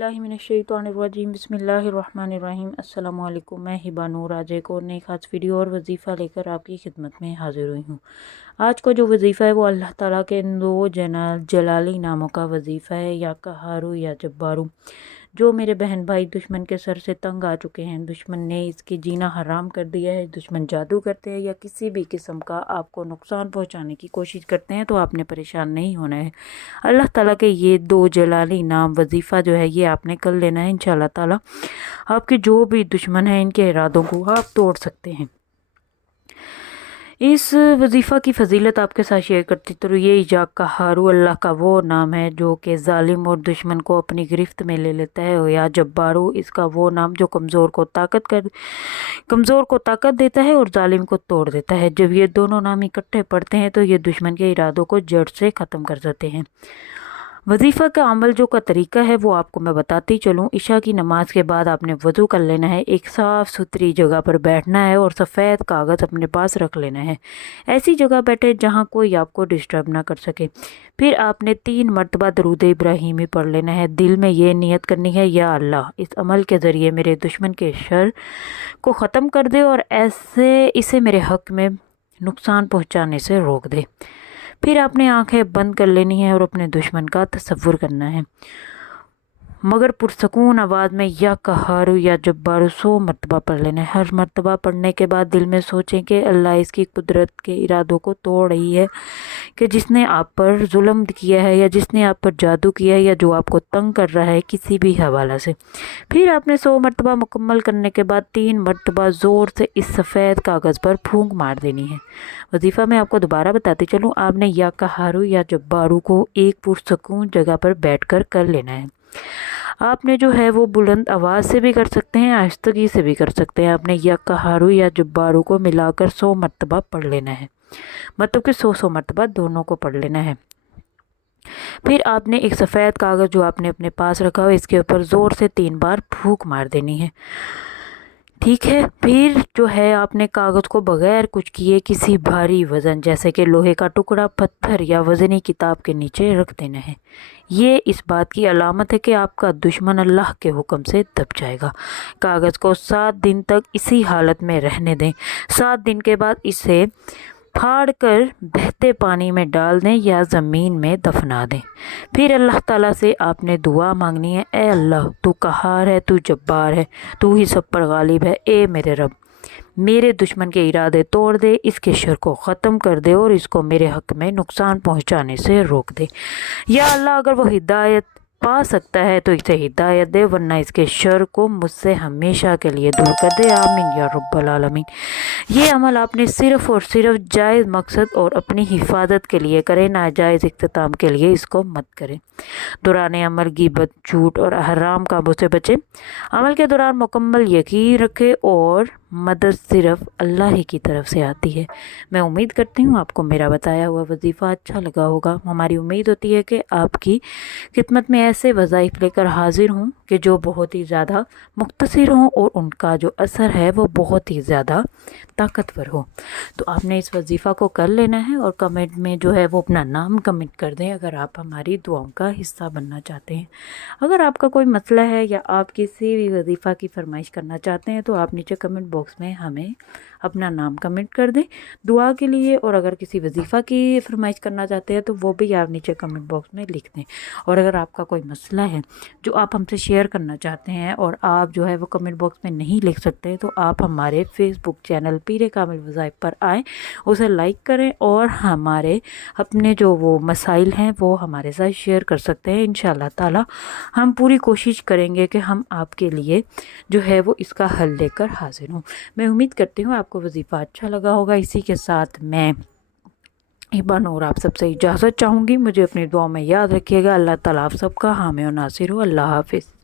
बिस्मिल्लाहिर्रहमानिर्रहीम बिस्मिल्लाहिर्रहमानिर्रहीम अस्सलामु अलैकुम। मैं हिबा नूर आज एक और नई खास वीडियो और वजीफ़ा लेकर आपकी खिदमत में हाजिर हुई हूँ। आज का जो वजीफ़ा है वो अल्लाह ताला के इन दो जलाली नामों का वजीफ़ा है, या कहारू या जब्बारू। जो मेरे बहन भाई दुश्मन के सर से तंग आ चुके हैं, दुश्मन ने इसकी जीना हराम कर दिया है, दुश्मन जादू करते हैं या किसी भी किस्म का आपको नुकसान पहुंचाने की कोशिश करते हैं, तो आपने परेशान नहीं होना है। अल्लाह ताला के ये दो जलाली नाम वजीफ़ा जो है ये आपने कर लेना है। इंशाअल्लाह ताला आपके जो भी दुश्मन हैं इनके इरादों को आप तोड़ सकते हैं। इस वजीफ़ा की फ़जीलत आपके साथ शेयर करती तो ये या कहारू अल्लाह का वो नाम है जो कि जालिम और दुश्मन को अपनी गिरफ्त में ले लेता है, या जब्बारू इसका वो नाम जो कमज़ोर को ताकत देता है और जालिम को तोड़ देता है। जब ये दोनों नाम इकट्ठे पढ़ते हैं तो ये दुश्मन के इरादों को जड़ से ख़त्म कर देते हैं। वजीफ़ा का अमल जो का तरीका है वो आपको मैं बताती चलूँ। इशा की नमाज के बाद आपने वज़ू कर लेना है, एक साफ़ सुथरी जगह पर बैठना है और सफ़ेद कागज़ अपने पास रख लेना है। ऐसी जगह बैठे जहाँ कोई आपको डिस्टर्ब ना कर सके। फिर आपने 3 मरतबा दरूद इब्राहीमी पढ़ लेना है। दिल में ये नियत करनी है, या अल्लाह इस अमल के ज़रिए मेरे दुश्मन के शर को ख़त्म कर दे और ऐसे इसे मेरे हक़ में नुकसान पहुँचाने से रोक दे। फिर आपने आंखें बंद कर लेनी है और अपने दुश्मन का तसव्वुर करना है, मगर पुरसकून आवाज़ में या कहारू या जब्बारू 100 मरतबा पढ़ लेना है। हर मरतबा पढ़ने के बाद दिल में सोचें कि अल्लाह इसकी कुदरत के इरादों को तोड़ रही है, कि जिसने आप पर जुल्म किया है या जिसने आप पर जादू किया है या जो आपको तंग कर रहा है किसी भी हवाला से। फिर आपने 100 मरतबा मुकम्मल करने के बाद 3 मरतबा ज़ोर से इस सफ़ेद कागज़ पर फूंक मार देनी है। वजीफ़ा में आपको दोबारा बताती चलूँ। आपने या कहारू या जब्बारू को एक पुरसकून जगह पर बैठकर कर लेना है। आपने जो है वो बुलंद आवाज़ से भी कर सकते हैं, आहिस्तगी से भी कर सकते हैं। आपने या कहारू या जब्बारू को मिलाकर 100 मरतबा पढ़ लेना है, मतलब कि 100 मरतबा दोनों को पढ़ लेना है। फिर आपने एक सफ़ेद कागज़ जो आपने अपने पास रखा हो इसके ऊपर ज़ोर से 3 बार फूंक मार देनी है, ठीक है। फिर जो है आपने कागज़ को बग़ैर कुछ किए किसी भारी वज़न जैसे कि लोहे का टुकड़ा, पत्थर या वज़नी किताब के नीचे रख देना है। ये इस बात की अलामत है कि आपका दुश्मन अल्लाह के हुक्म से दब जाएगा। कागज़ को 7 दिन तक इसी हालत में रहने दें। 7 दिन के बाद इसे फाड़ कर बहते पानी में डाल दें या ज़मीन में दफना दें। फिर अल्लाह ताला से आपने दुआ मांगनी है, ए अल्लाह तू कहार है, तू जब्बार है, तू ही सब पर गालिब है। ए मेरे रब, मेरे दुश्मन के इरादे तोड़ दे, इसके शर को ख़त्म कर दे और इसको मेरे हक़ में नुकसान पहुँचाने से रोक दे। या अल्लाह अगर वो हिदायत पा सकता है तो इसे हिदायत दे, वरना इसके शर को मुझसे हमेशा के लिए दूर कर दे। आमीन या रब्बल आलमीन। ये अमल आपने सिर्फ़ और सिर्फ जायज़ मकसद और अपनी हिफाजत के लिए करें, नाजायज़ इख्तिताम के लिए इसको मत करें। दौरान अमल ग़ीबत, झूठ और हराम कामों से बचें। अमल के दौरान मुकम्मल यकीन रखें और मदद सिर्फ़ अल्लाह ही की तरफ से आती है। मैं उम्मीद करती हूँ आपको मेरा बताया हुआ वजीफ़ा अच्छा लगा होगा। हमारी उम्मीद होती है कि आपकी खिदमत में ऐसे वज़ाइफ लेकर हाजिर हूँ कि जो बहुत ही ज़्यादा मुख्तसर हों और उनका जो असर है वो बहुत ही ज़्यादा ताकतवर हो। तो आपने इस वजीफ़ा को कर लेना है और कमेंट में जो है वो अपना नाम कमेंट कर दें अगर आप हमारी दुआओं का हिस्सा बनना चाहते हैं। अगर आपका कोई मसला है या आप किसी भी वजीफ़ा की फरमाइश करना चाहते हैं तो आप नीचे कमेंट बॉक्स में हमें अपना नाम कमेंट कर दें दुआ के लिए। और अगर किसी वजीफ़ा की फरमाइश करना चाहते हैं तो वो भी आप नीचे कमेंट बॉक्स में लिख दें। और अगर आपका कोई मसला है जो आप हमसे शेयर करना चाहते हैं और आप जो है वो कमेंट बॉक्स में नहीं लिख सकते, तो आप हमारे फेसबुक चैनल पीरे कामिल वज़ाइफ पर आएँ, उसे लाइक करें और हमारे अपने जो वो मसाइल हैं वो हमारे साथ शेयर कर सकते हैं। इंशाअल्लाह ताला हम पूरी कोशिश करेंगे कि हम आपके लिए जो है वो इसका हल लेकर हाजिर हों। मैं उम्मीद करती हूँ आपको वजीफ़ा अच्छा लगा होगा। इसी के साथ मैं हिबा नूर आप सबसे इजाज़त चाहूँगी। मुझे अपनी दुआ में याद रखिएगा। अल्लाह ताला आप सबका हामी और नासिर हो। अल्लाह हाफिज़।